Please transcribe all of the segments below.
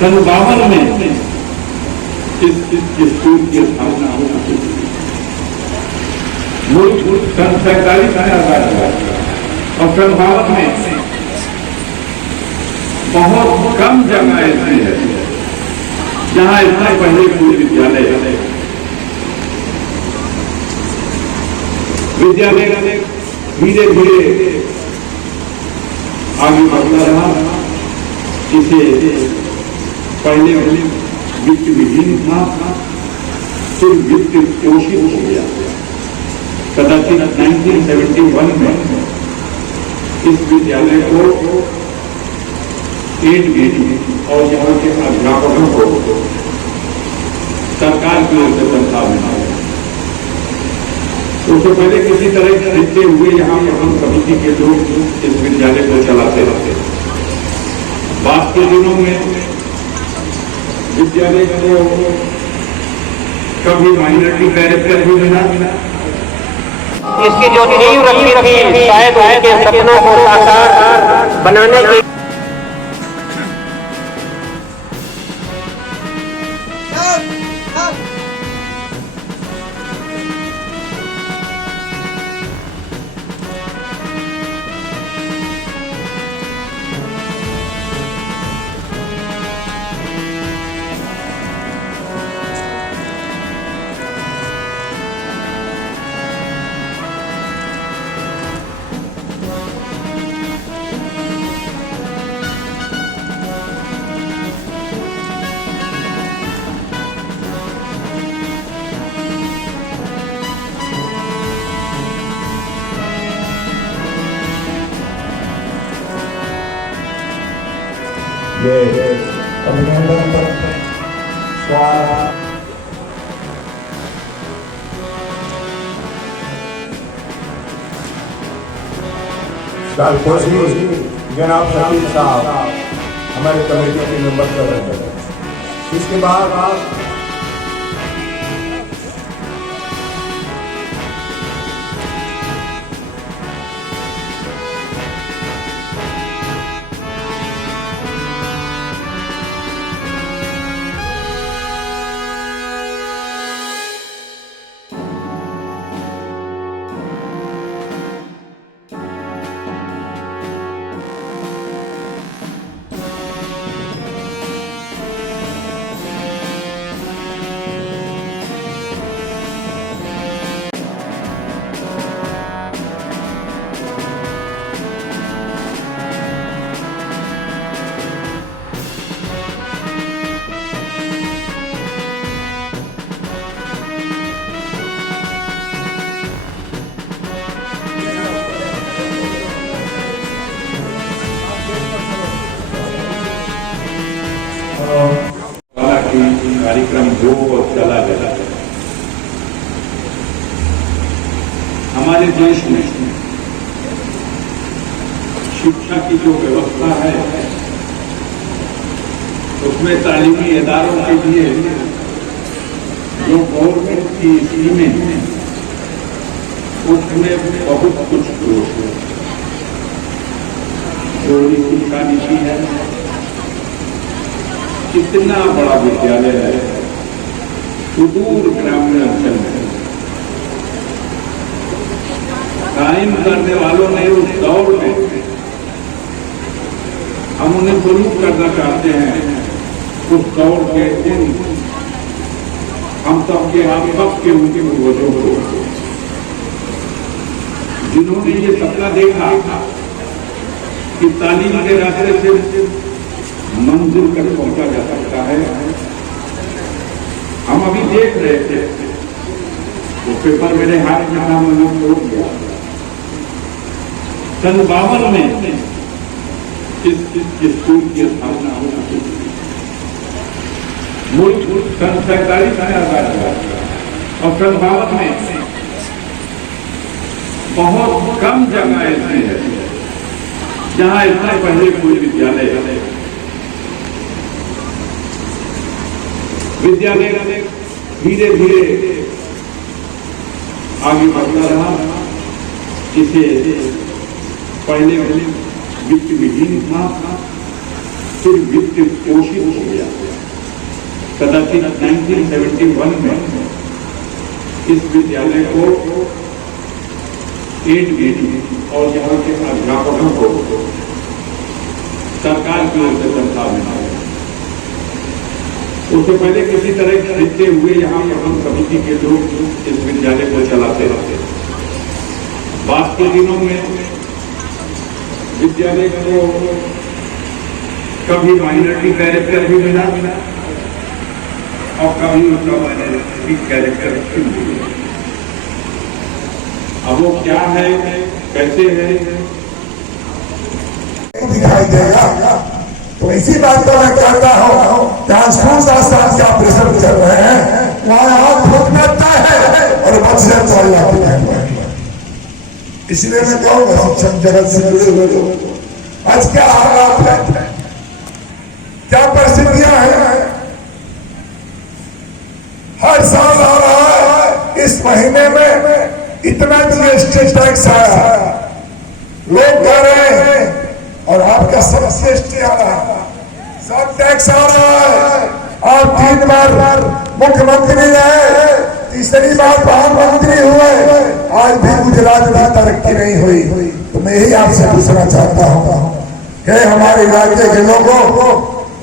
सन 52 में इस स्कूल की स्थापना हुई। मुल्क सन 47 में आजाद हुआ और सन 52 में बहुत कम जगह ऐसी है जहां इतना पहले कोई विद्यालय धीरे धीरे आगे बढ़ता रहा। इसे पहले वित्त विहीन था, फिर वित्त पोषित हो गया। कदाचित 1971 में इस विद्यालय को एड मिली और यहाँ के अध्यापकों को सरकार की ओर से तनख्वाह मिला। उससे पहले किसी तरह खरीदते हुए यहाँ पर हम समिति के लोग इस विद्यालय को चलाते रहते। बाद के दिनों में विद्यालय को कभी माइनॉरिटी कैरेक्टर भी मिला। इसकी जो नींव रखी थी शायद उनके सपनों को साकार बनाने के अभिनंदन पत्र स्वागत जनाब शकील साहब हमारे कमेटी के मेंबर कर रहे हैं। इसके बाद कार्यक्रम जो चला गया। हमारे देश में शिक्षा की जो व्यवस्था है उसमें तालीमी इदारों के लिए जो गवर्नमेंट की स्कीमें हैं उसमें बहुत कुछ दोष है। जो शिक्षा नीति है, कितना बड़ा विद्यालय है, सुदूर ग्रामीण अंचल में कायम करने वालों ने उस दौर में हम उन्हें सलूट करना चाहते हैं। उस दौर के उन हम सबके आप सबके उनके पूर्वजों को जिन्होंने ये सपना देखा कि तालीम के रास्ते से मंजिल तक पहुंचा जा सकता है। हम अभी देख रहे थे वो पेपर मेरे हाथ में था, मैंने छोड़ दिया। सन 52 में इस स्कूल की स्थापना हुई। मुल्क सन 47 में आजाद हुआ और सन 52 में बहुत कम जगह ऐसी है जहां इतना पहले कोई विद्यालय धीरे धीरे आगे बढ़ता रहा। इसे पहले वित्त विहीन था, फिर वित्त पोषित हो गया। कदाचित 1971 में इस विद्यालय को एड मिली और यहाँ के अध्यापकों को सरकार की ओर से तनख्वाह मिला। उससे पहले किसी तरह खरीदते हुए यहाँ पर हम समिति के लोग इस विद्यालय को चलाते रहते। बाद के दिनों में विद्यालय को कभी माइनॉरिटी कैरेक्टर भी मिला और कभी उसका माइनॉरिटी कैरेक्टर चुन लिया। अब वो क्या है, कैसे है, दिखाई देगा। तो इसी बात को मैं कहता हूँ, जहाँ सूरदास साहब के ऑपरेशन चल रहे हैं वहाँ हाथ फूकना तय है और बच से इसलिए मैं कहूँगा शिक्षक जगत से जुड़े हुए लोग आज क्या हालात है, क्या परिस्थितियां हैं। हर साल आ रहा है, इस महीने में इतना जीएसटी टैक्स आया, लोग कह रहे हैं और आपका सब जीएसटी आ रहा है, सब टैक्स आ रहा है। आप 3 बार मुख्यमंत्री रहे, तीसरी बार प्रधानमंत्री हुए, आज भी गुजरात में तरक्की नहीं हुई। तो मैं यही आपसे पूछना चाहता हूँ कि हमारे इलाके के लोगों को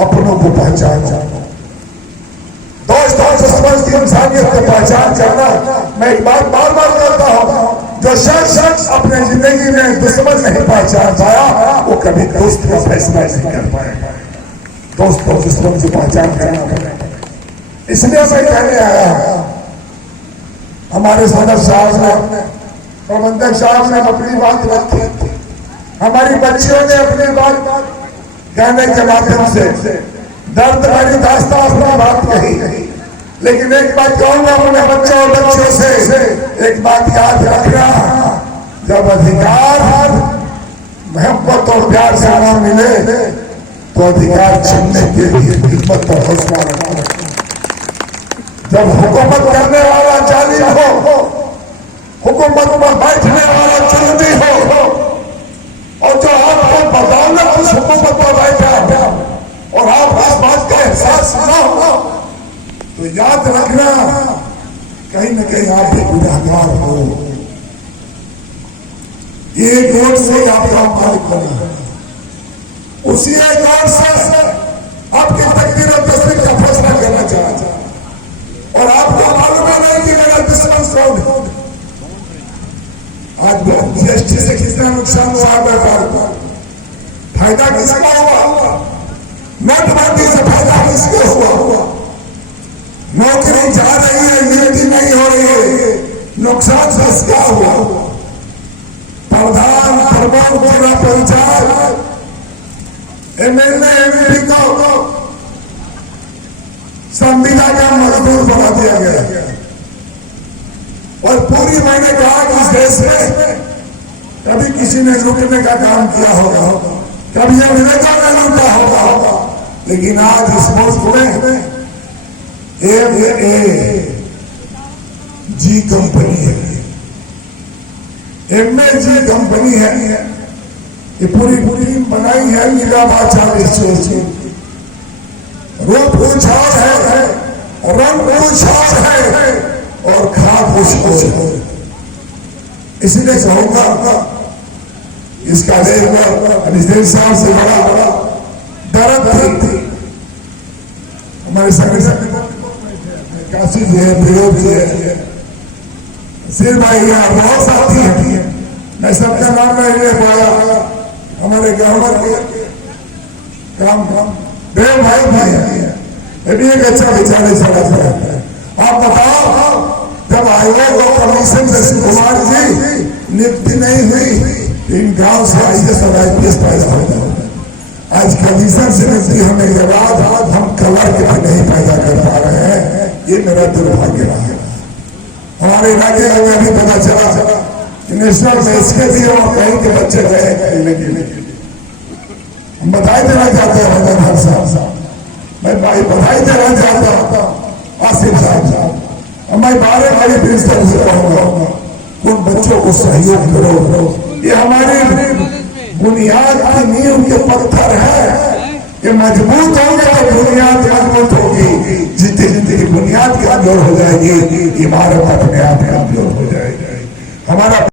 अपनों को पहचान जाना, दोस्तों दुश्मन की इंसानियत को पहचान करना। मैं एक बात बार बार कहता हूँ, जो शख्स अपने जिंदगी में दुश्मन नहीं पहचान पाया वो कभी दोस्त का फैसला नहीं कर पाएगा। दोस्तों दुश्मन की पहचान करना पड़ेगा। इसलिए मैं कहने आया हूँ, हमारे सदर साहब ने, प्रबंधक साहब ने अपनी बात रखी, हमारी बच्चियों ने अपनी बात कहने के माध्यम से दर्द भरी दास्तां अपनी बात कही। लेकिन एक बात कहूंगा अपने बच्चों और बच्चों से, एक बात याद रखना, जब अधिकार मोहब्बत और प्यार से ना मिले तो अधिकार छीनने के लिए हिम्मत और हौसला रखना। जब हुकूमत करने वाला जालिम हो, हुकूमत पर बैठने वाला चुनती हो और जो आपको बदौलत उस हुकूमत पर बैठा और आप इस बात का एहसास ना हो तो याद रखना कहीं न कहीं आप भी गुनहगार हो। ये वोट से आपका मालिक बना है, उसी एक वोट से आपकी तकदीर और तस्वीर का फैसला करना चाहता है। और आपको मालूम है नहीं कि मेरा दुश्मन कौन है। आज जीएसटी से कितना नुकसान हुआ, व्यापार को फायदा किसका हुआ, नोटबंदी से फायदा किसको हुआ। नौकरी जा रही है, नियुक्ति नहीं हो रही है, नुकसान किसका हुआ। प्रधान प्रमुख जिला पंचायत एमएलए एमपी को संविदा का मजदूर बना दिया गया और पूरी मैंने कहा कि इस देश में कभी किसी ने लूटने का काम किया होगा, कभी अंग्रेजों ने लूटा होगा, लेकिन आज इस मुल्क में जी कंपनी है, MAG कंपनी है। ये पूरी टीम बनाई है नीलाभा 40 रूप कुछ और है, रंग कुछ और है और खा कुछ और है। इसलिए कहूंगा इसका देश साहब से बड़ा दर्द थी। हमारे संगठन काशी जी है, विरोध जी है, सिर भाई यहाँ बहुत साथी है। मैं सबका नाम नहीं पाया, हमारे गवर्नर के काम देव भाई भाई है, भी एक अच्छा विचार चला है। आप बताओ, जब आयोग और कमीशन से कुमार जी नियुक्ति नहीं हुई, इन गांव से IAS और IPS पैदा होता है। आज कमीशन से नियुक्ति होने के बाद हम क्लर्क नहीं पैदा कर पा रहे हैं, ये मेरा दुर्भाग्य रहा। हमारे इलाके में अभी पता चला कि नेशनल में इसके भी और कहीं के बच्चे गए खेलने के लिए। हम बधाई देना चाहते हैं हर साहब, मैं भाई बधाई देना चाहता हूँ आसिफ साहब। मैं 12 बड़ी प्रिंसिपल से कहूँगा उन बच्चों को सहयोग करो। ये हमारी बुनियाद की नींव के पत्थर है, ये मजबूत होंगे तो बुनियाद मजबूत होगी। जितनी जितनी बुनियाद कमजोर हो जाएगी, इमारत अपने आप कमजोर हो जाएगी। हमारा